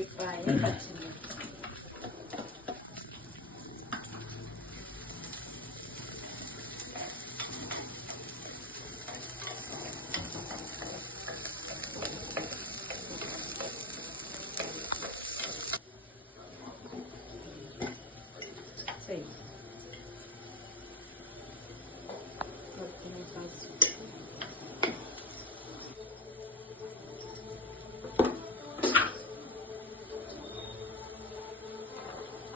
ఉల్లిపాయ, పచ్చిమిర్చి.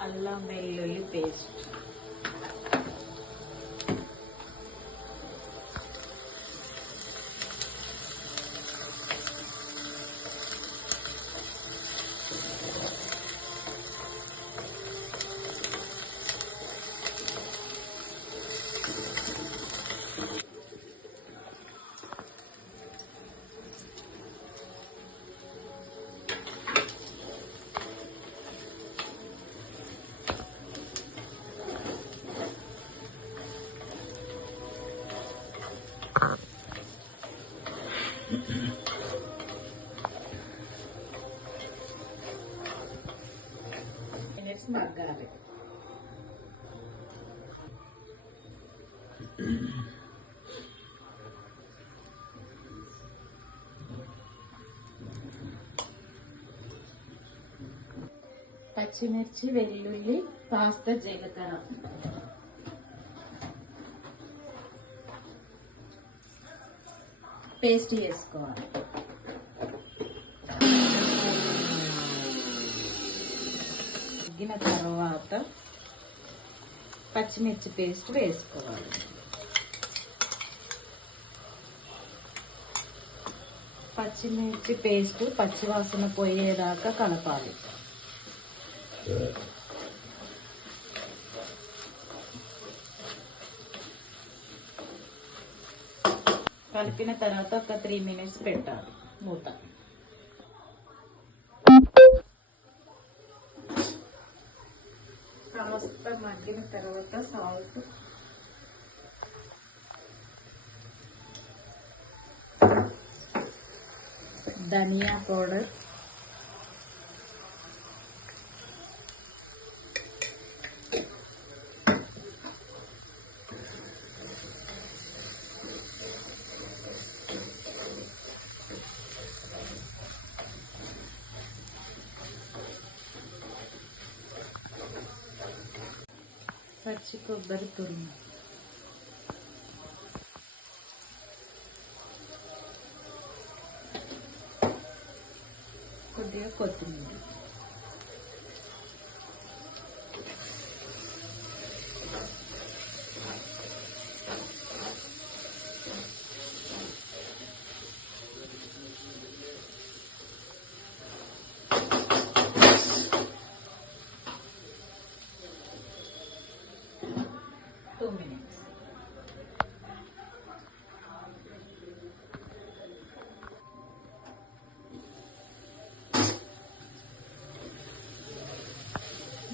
అల్లం వెల్లుల్లి పేస్ట్, మినిట్స్ మగ్గాలి. పచ్చిమిర్చి, వెల్లుల్లి, కాస్త జీలకర్ర, పేస్ట్ చేసుకోవాలి. మగ్గిన తర్వాత పచ్చిమిర్చి పేస్ట్ వేసుకోవాలి. పచ్చిమిర్చి పేస్ట్ పచ్చివాసన పోయేదాకా కలపాలి. కలిపిన తర్వాత ఒక 3 minutes పెట్టాలి మూత. కాస్త మగ్గిన తర్వాత సాల్ట్, ధనియా పౌడర్, పచ్చి కొబ్బరి తురుము, కొద్దిగా కొత్తిమీర,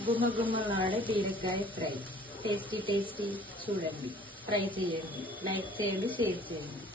గుమ్మగుమ్మలాడే బీరకాయ ఫ్రై. టేస్టీ చూడండి, ట్రై చేయండి, లైక్ చేయండి, షేర్ చేయండి.